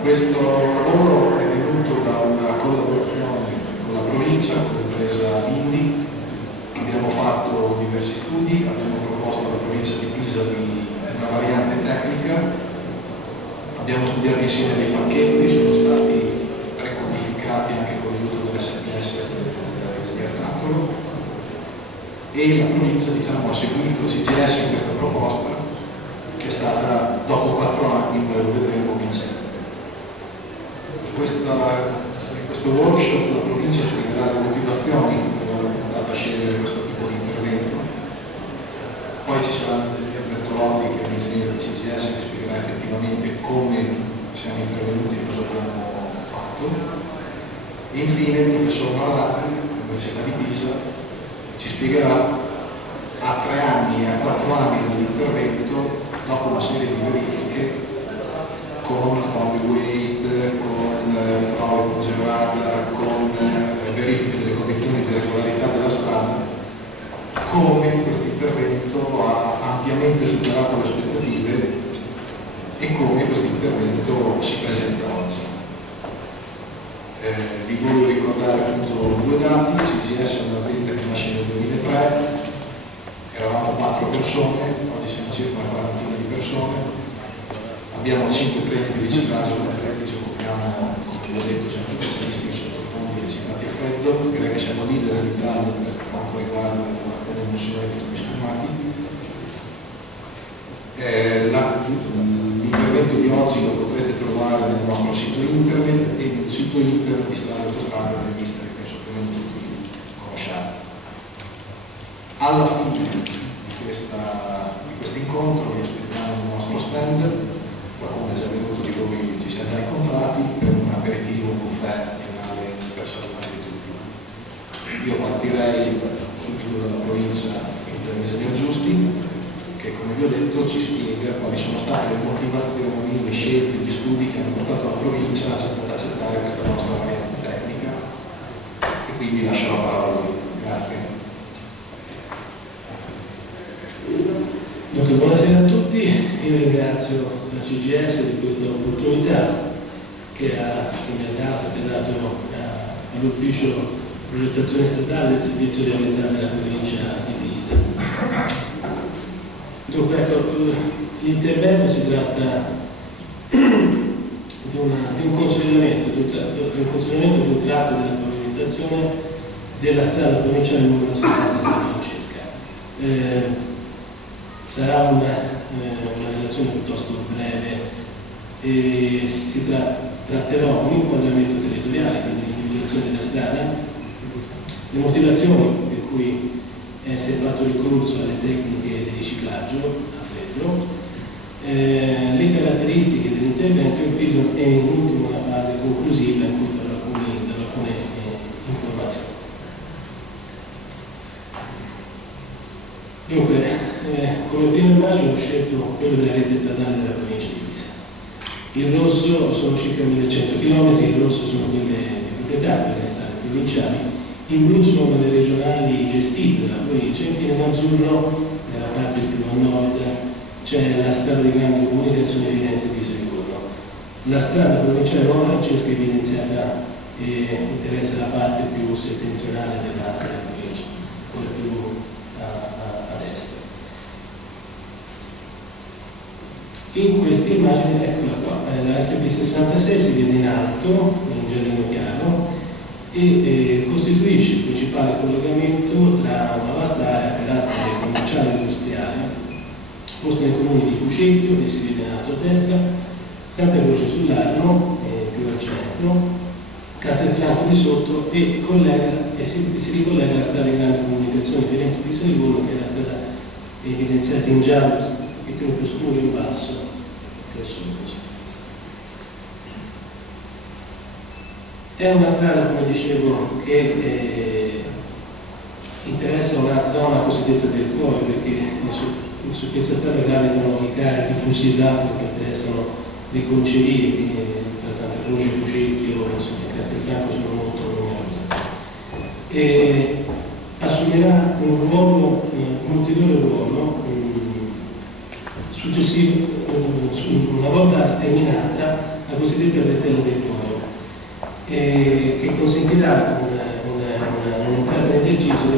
Questo lavoro è venuto da una collaborazione con la provincia, con l'impresa Indi. Abbiamo fatto diversi studi, abbiamo proposto alla provincia di Pisa una variante tecnica, abbiamo studiato insieme dei pacchetti, sono stati precodificati anche con l'aiuto dell'SPS del Sbertacolo, e la provincia, diciamo, ha seguito il CGS in questa proposta, che è stata, dopo 4 anni, poi lo vedremo, vincente. In questo workshop la provincia spiegherà le motivazioni per aver andato a scegliere questo tipo di intervento. Poi ci sarà l'ingegner Bertolotti, che è un ingegnere del CGS, che spiegherà effettivamente come siamo intervenuti e cosa abbiamo fatto. E infine il professor Marrà, dell'Università di Pisa, ci spiegherà a 3 anni e a 4 anni dell'intervento, dopo una serie di verifiche con found weight, con prove congelata, con verifiche delle condizioni di regolarità della strada, come questo intervento ha ampiamente superato le aspettative e come questo intervento si presenta oggi. Vi voglio ricordare appunto 2 dati. CGS è un'azienda che nasce nel 2003, eravamo 4 persone, oggi siamo circa una quarantina di persone. Abbiamo 5 treni di riciclaggio, come 13 ci occupiamo, come vi ho detto, siamo specialisti in sottofondi riciclati a freddo. Direi che siamo leader in Italia per quanto riguarda la lavorazione di musei di sfumati. L'intervento di oggi lo potrete trovare nel nostro sito internet e nel sito internet di Strade Autostrade delle Viste, che penso che non tutti conosciate. Alla fine di questo incontro vi aspettiamo nel nostro stand. Qualcuno è già venuto di voi, ci siamo già incontrati per un aperitivo, un buffet finale per salutare tutti. Io partirei subito dalla provincia dell'ingegner Giusti, che come vi ho detto ci spiega quali sono state le motivazioni, le scelte, gli studi che hanno portato la provincia ad accettare questa nostra variante tecnica, e quindi lascio la parola a lui. Grazie. Dunque, buonasera a tutti, io ringrazio la CGS di questa opportunità che mi ha dato all'ufficio progettazione statale del servizio di ambientale della provincia di Pisa. Dunque, ecco, l'intervento si tratta di un consolidamento di un tratto della pavimentazione della strada provinciale numero 67. Sarà una relazione piuttosto breve e si tratterà un inquadramento territoriale, quindi l'individuazione della strada, le motivazioni per cui si è fatto ricorso alle tecniche di riciclaggio a freddo, le caratteristiche dell'intervento e in ultimo una fase conclusiva in cui farò alcune informazioni. Dunque, come prima immagine ho scelto quello della rete stradale della provincia di Pisa. Il rosso sono circa 1100 km, il rosso sono quelle di proprietà, quelle strade provinciali, il blu sono le regionali gestite dalla provincia, infine in azzurro, nella parte più a nord, c'è la strada di grande comunicazione Firenze-Pisa Livorno. La strada provinciale Roma-Francesca è evidenziata e interessa la parte più settentrionale della provincia, quella più a est. In questa immagine, eccola qua, la SP66 si vede in alto, in giallino chiaro, e costituisce il principale collegamento tra una vasta area a carattere commerciale e industriale, posta nei comuni di Fucecchio, che si vede in alto a destra, Santa Croce sull'Arno, più al centro, Castelfranco di sotto e si ricollega alla strada di grande comunicazione Firenze-Pisa Livorno, che è la strada evidenziata in giallo, un pochettino più scuro in basso, verso le conseguenze. È una strada, come dicevo, che interessa una zona cosiddetta del cuore, perché su questa strada gravitano i carichi flussi d'acqua che interessano le concerie, che tra Santa Croce e Fucecchio e Castelfranco sono molto numerose. E assumerà un ruolo, un ulteriore ruolo successivo, una volta terminata la cosiddetta bretella del cuore, che consentirà un'entrata in esercizio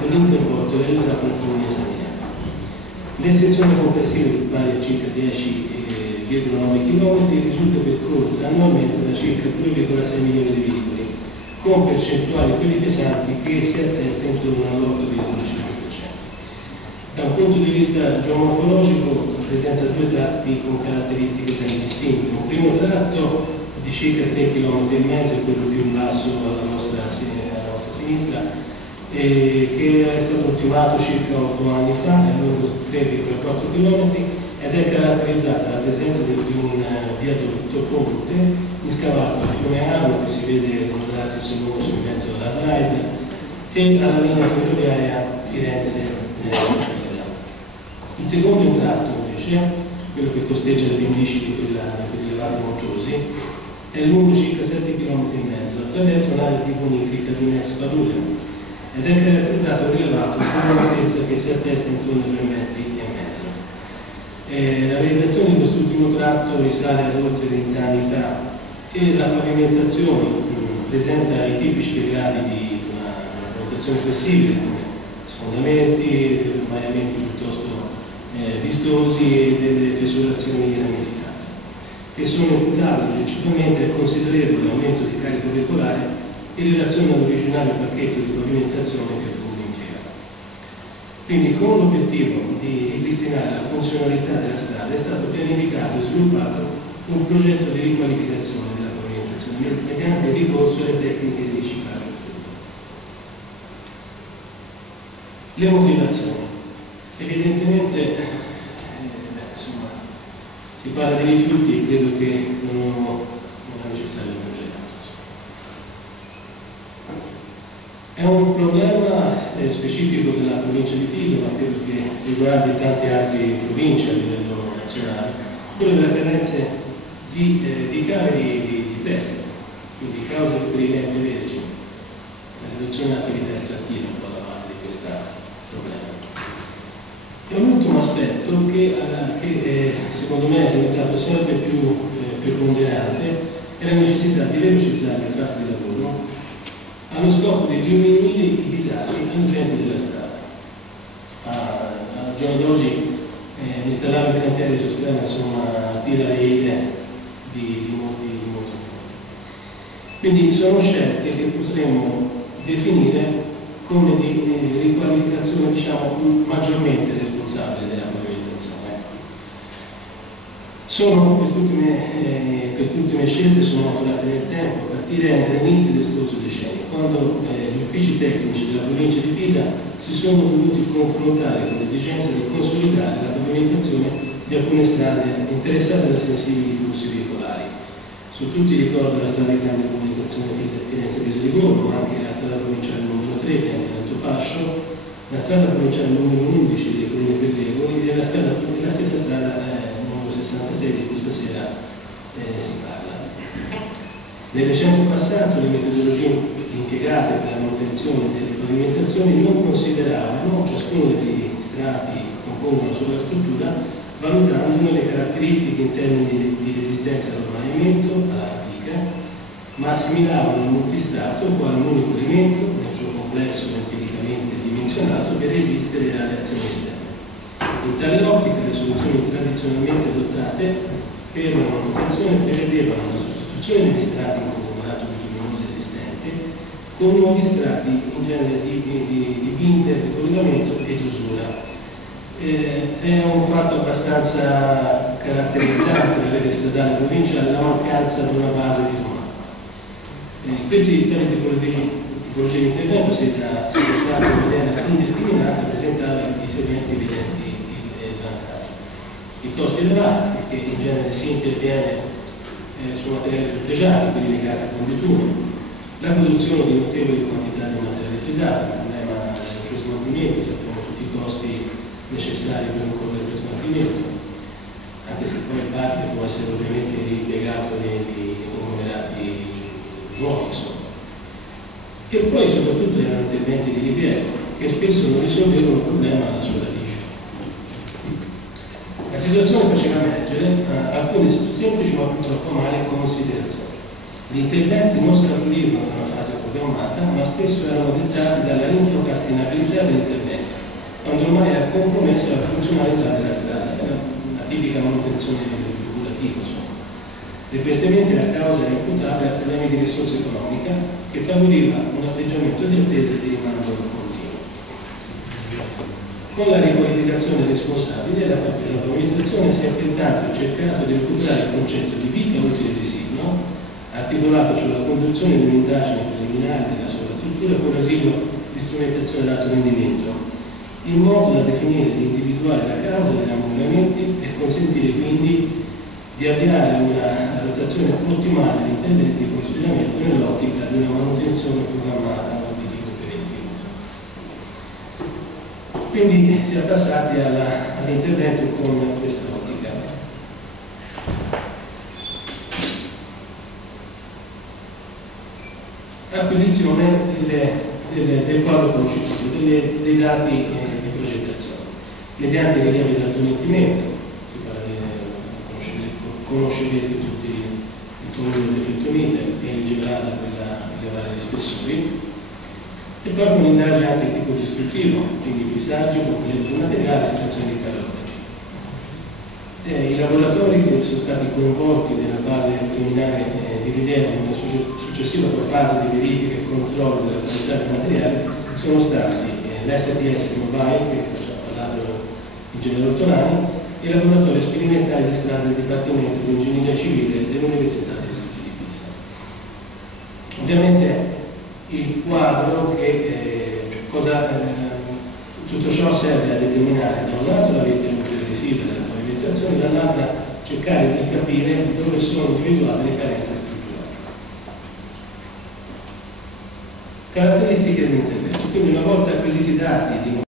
dell'interporto realizzato nel comune esaminato. L'estensione complessiva di pari a circa 10,9 km risulta percorsa annualmente da circa 2,6 milioni di veicoli, con percentuali quelli pesanti che si attesta intorno all'8,5%. Da un punto di vista geomorfologico presenta due tratti con caratteristiche ben distinte. Un primo tratto di circa 3,5 km, quello più in basso alla nostra sinistra, che è stato ultimato circa 8 anni fa, è lungo 3,4 km ed è caratterizzata dalla presenza di un viadotto ponte inscavato al fiume Arno, che si vede mostrarsi sinuoso in mezzo alla slide, e alla linea ferroviaria Firenze-Pisa. Il secondo tratto invece, quello che costeggia le pendici di quegli elevati montuosi, è lungo circa 7,5 km, attraverso un'area di bonifica di un ex padule ed è caratterizzato e rilevato con un'altezza che si attesta intorno a 2,5 metri. La realizzazione di quest'ultimo tratto risale ad oltre 20 anni fa e la pavimentazione presenta i tipici degradi di una pavimentazione flessibile, come sfondamenti, maiamenti piuttosto vistosi e delle fessurazioni ramificate, che sono imputabili principalmente al considerevole aumento di carico veicolare in relazione all'originale pacchetto di pavimentazione che fu impiegato. Quindi, con l'obiettivo di ripristinare la funzionalità della strada, è stato pianificato e sviluppato un progetto di riqualificazione della pavimentazione mediante il ricorso alle tecniche di riciclaggio fluido. Le motivazioni. Evidentemente, insomma, si parla di rifiuti e credo che non è necessario progettato. È un problema specifico della provincia di Pisa, ma credo che riguardi tante altre province a livello nazionale, quello della carenza di cavi di prestito, quindi cause per i lenti vergini, la riduzione dell'attività estrattiva è un po' la base di questo problema. E un ultimo aspetto che secondo me è diventato sempre più preponderante è la necessità di velocizzare le fasi di lavoro allo scopo di diminuire i disagi agli utenti della strada. Al giorno d'oggi installare i cantieri su strada insomma attira le idee di molti utenti. Quindi sono scelte che potremmo definire come di riqualificazione l'amministrazione, diciamo, maggiormente responsabile della pavimentazione. Queste ultime scelte sono maturate nel tempo, a partire dall'inizio del scorso decennio, quando gli uffici tecnici della provincia di Pisa si sono dovuti confrontare con l'esigenza di consolidare la pavimentazione di alcune strade interessate da sensibili flussi veicolari. Su tutti ricordo la strada di grande comunicazione Firenze-Pisa Livorno, ma anche la strada provinciale numero 3 Pianeta Pascio, la strada provinciale numero 11 dei Colline Pellegoli e la stessa strada numero 66 di cui stasera si parla. Nel recente passato le metodologie impiegate per la manutenzione delle pavimentazioni non consideravano ciascuno degli strati che compongono la sovrastruttura, valutandone le caratteristiche in termini di resistenza all'ormaiamento, alla fatica, ma assimilavano il multistrato quale un unico elemento nel suo complesso empiricamente dimensionato per resistere alle azioni esterne. In tale ottica le soluzioni tradizionalmente adottate per la manutenzione prevedevano la sostituzione degli strati in conglomerato bituminoso esistente con nuovi strati in genere di binder, di collegamento e di usura. È un fatto abbastanza caratterizzante della rete stradale provinciale la mancanza di una base di formata. Tale tipologia di intervento, se portato in maniera indiscriminata, presentava i seguenti evidenti svantaggi. I costi elevati, perché in genere si interviene su materiali privilegiati, quelli legati al bitume, la produzione di notevoli quantità di materiale frisato, il problema del suo smaltimento, sappiamo tutti i costi necessari per un corretto smaltimento, anche se poi parte può essere ovviamente rimpiegato nei conglomerati nuovi, insomma. E poi soprattutto erano interventi di ripiego che spesso non risolvevano il problema alla sua radice. La situazione faceva emergere alcune semplici ma purtroppo male considerazioni. Gli interventi non scaturivano da una fase programmata, ma spesso erano dettati dalla improcrastinabilità dell'intervento, quando ormai era compromessa la funzionalità della strada, la tipica manutenzione figurativa. Repentemente la causa era imputabile a problemi di risorsa economica che favoriva un atteggiamento di attesa e di rimando continuo. Con la riqualificazione responsabile la pavimentazione si è pertanto cercato di recuperare il concetto di vita utile residua, articolato sulla conduzione di un'indagine preliminare della sovrastruttura con l'asilo di strumentazione ad alto rendimento, in modo da definire e individuare la causa degli annullamenti e consentire quindi di avviare una rotazione ottimale degli interventi di consolidamento nell'ottica di una manutenzione programmata a obiettivo preventivo. Quindi si è passati all'intervento con quest'ottica. Acquisizione del quadro conoscitivo, dei dati di progettazione, mediante rilievi di alto rendimento. Conoscerete tutti il formule deflettonite e in generale quella rilevare gli spessori, e poi con un'indagine anche di tipo distruttivo, quindi paesaggi, componenti di materiale, estrazione di carote. I lavoratori che sono stati coinvolti nella fase preliminare di rilievo e nella successiva fase di verifica e controllo della qualità del materiale sono stati l'STS Mobile, che ci ha parlato l'ingegnere Ottonani, e il laboratorio sperimentale di strada del Dipartimento di Ingegneria Civile dell'Università degli Studi di Pisa. Ovviamente il quadro tutto ciò serve a determinare da un lato la rete residua della pavimentazione, dall'altra cercare di capire dove sono individuate le carenze strutturali. Caratteristiche dell'intervento. Quindi una volta acquisiti i dati di